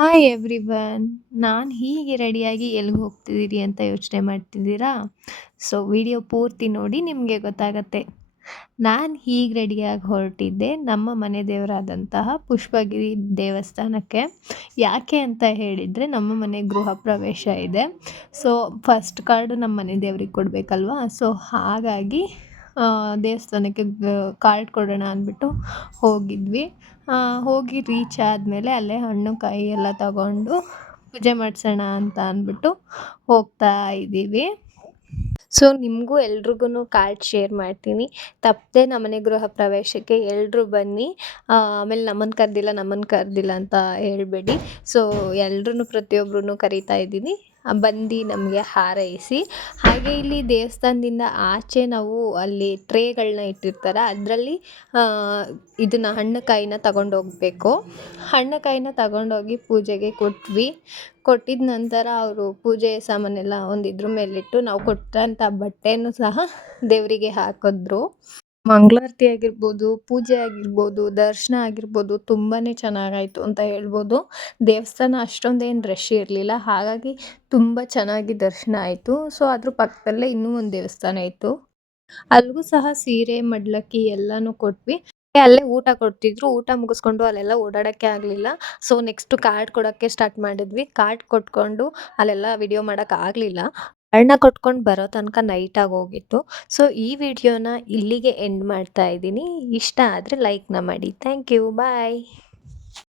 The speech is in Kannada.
Hi everyone. ನಾನು ಹೀಗೆ ರೆಡಿಯಾಗಿ ಎಲ್ಲಿಗೆ ಹೋಗ್ತಿದ್ದೀರಿ ಅಂತ ಯೋಚನೆ ಮಾಡ್ತಿದ್ದೀರಾ? ಸೊ ವಿಡಿಯೋ ಪೂರ್ತಿ ನೋಡಿ ನಿಮಗೆ ಗೊತ್ತಾಗತ್ತೆ. ನಾನು ಹೀಗೆ ರೆಡಿಯಾಗಿ ಹೊರಟಿದ್ದೆ ನಮ್ಮ ಮನೆ ದೇವರಾದಂತಹ ಪುಷ್ಪಗಿರಿ ದೇವಸ್ಥಾನಕ್ಕೆ. ಯಾಕೆ ಅಂತ ಹೇಳಿದರೆ ನಮ್ಮ ಮನೆ ಗೃಹ ಪ್ರವೇಶ ಇದೆ. ಸೊ ಫಸ್ಟ್ ಕಾರ್ಡು ನಮ್ಮ ಮನೆ ದೇವ್ರಿಗೆ ಕೊಡಬೇಕಲ್ವಾ? ಸೊ ಹಾಗಾಗಿ ದೇವಸ್ಥಾನಕ್ಕೆ ಕಾರ್ಡ್ ಕೊಡೋಣ ಅಂದ್ಬಿಟ್ಟು ಹೋಗಿದ್ವಿ. ಹೋಗಿ ರೀಚ್ ಆದಮೇಲೆ ಅಲ್ಲೇ ಹಣ್ಣು ಕಾಯಿ ಎಲ್ಲ ತಗೊಂಡು ಪೂಜೆ ಮಾಡಿಸೋಣ ಅಂತ ಅಂದ್ಬಿಟ್ಟು ಹೋಗ್ತಾ ಇದ್ದೀವಿ. ಸೊ ನಿಮಗೂ ಎಲ್ರಿಗೂ ಕಾರ್ಡ್ ಶೇರ್ ಮಾಡ್ತೀನಿ. ತಪ್ಪದೆ ನಮ್ಮನೆ ಗೃಹ ಪ್ರವೇಶಕ್ಕೆ ಎಲ್ಲರೂ ಬನ್ನಿ. ಆಮೇಲೆ ನಮ್ಮನ್ನು ಕರೆದಿಲ್ಲ ಅಂತ ಹೇಳಬೇಡಿ. ಸೊ ಎಲ್ರೂ ಪ್ರತಿಯೊಬ್ಬರನ್ನು ಕರೀತಾ ಇದ್ದೀನಿ. ಬಂದು ನಮಗೆ ಹಾರೈಸಿ. ಹಾಗೆ ಇಲ್ಲಿ ದೇವಸ್ಥಾನದಿಂದ ಆಚೆ ನಾವು ಅಲ್ಲಿ ಟ್ರೇಗಳನ್ನ ಇಟ್ಟಿರ್ತಾರೆ, ಅದರಲ್ಲಿ ಇದನ್ನು ಹಣ್ಣು ಕಾಯಿನ ತಗೊಂಡೋಗಬೇಕು. ಹಣ್ಣು ಕಾಯಿನ ತಗೊಂಡೋಗಿ ಪೂಜೆಗೆ ಕೊಟ್ವಿ. ಕೊಟ್ಟಿದ ನಂತರ ಅವರು ಪೂಜೆ ಸಾಮಾನೆಲ್ಲ ಒಂದು ಇದ್ರ ಮೇಲಿಟ್ಟು ನಾವು ಕೊಟ್ಟಂಥ ಬಟ್ಟೆನೂ ಸಹ ದೇವರಿಗೆ ಹಾಕಿದ್ರು. ಮಂಗಳಾರತಿ ಆಗಿರ್ಬೋದು, ಪೂಜೆ ಆಗಿರ್ಬೋದು, ದರ್ಶನ ಆಗಿರ್ಬೋದು ತುಂಬಾ ಚೆನ್ನಾಗಾಯಿತು ಅಂತ ಹೇಳ್ಬೋದು. ದೇವಸ್ಥಾನ ಅಷ್ಟೊಂದೇನು ರಶ್ ಇರಲಿಲ್ಲ, ಹಾಗಾಗಿ ತುಂಬ ಚೆನ್ನಾಗಿ ದರ್ಶನ ಆಯಿತು. ಸೊ ಅದ್ರ ಪಕ್ಕದಲ್ಲೇ ಇನ್ನೂ ಒಂದು ದೇವಸ್ಥಾನ ಇತ್ತು, ಅಲ್ಲಿಗೂ ಸಹ ಸೀರೆ ಮಡ್ಲಕ್ಕಿ ಎಲ್ಲನೂ ಕೊಟ್ವಿ. ಅಲ್ಲೇ ಊಟ ಕೊಡ್ತಿದ್ರು. ಊಟ ಮುಗಿಸ್ಕೊಂಡು ಅಲ್ಲೆಲ್ಲ ಓಡಾಡೋಕ್ಕೆ ಆಗಲಿಲ್ಲ. ಸೊ ನೆಕ್ಸ್ಟು ಕಾರ್ಡ್ ಕೊಡೋಕ್ಕೆ ಸ್ಟಾರ್ಟ್ ಮಾಡಿದ್ವಿ. ಕಾರ್ಡ್ ಕೊಟ್ಕೊಂಡು ಅಲ್ಲೆಲ್ಲ ವಿಡಿಯೋ ಮಾಡೋಕ್ಕಾಗಲಿಲ್ಲ. ಕಾರ್ಡ್ನ ಕೊಟ್ಕೊಂಡು ಬರೋ ತನಕ ನೈಟಾಗಿ ಹೋಗಿತ್ತು. ಸೊ ಈ ವಿಡಿಯೋನ ಇಲ್ಲಿಗೆ ಎಂಡ್ ಮಾಡ್ತಾ ಇದ್ದೀನಿ. ಇಷ್ಟ ಆದರೆ ಲೈಕ್ನ ಮಾಡಿ. Thank you. ಬಾಯ್.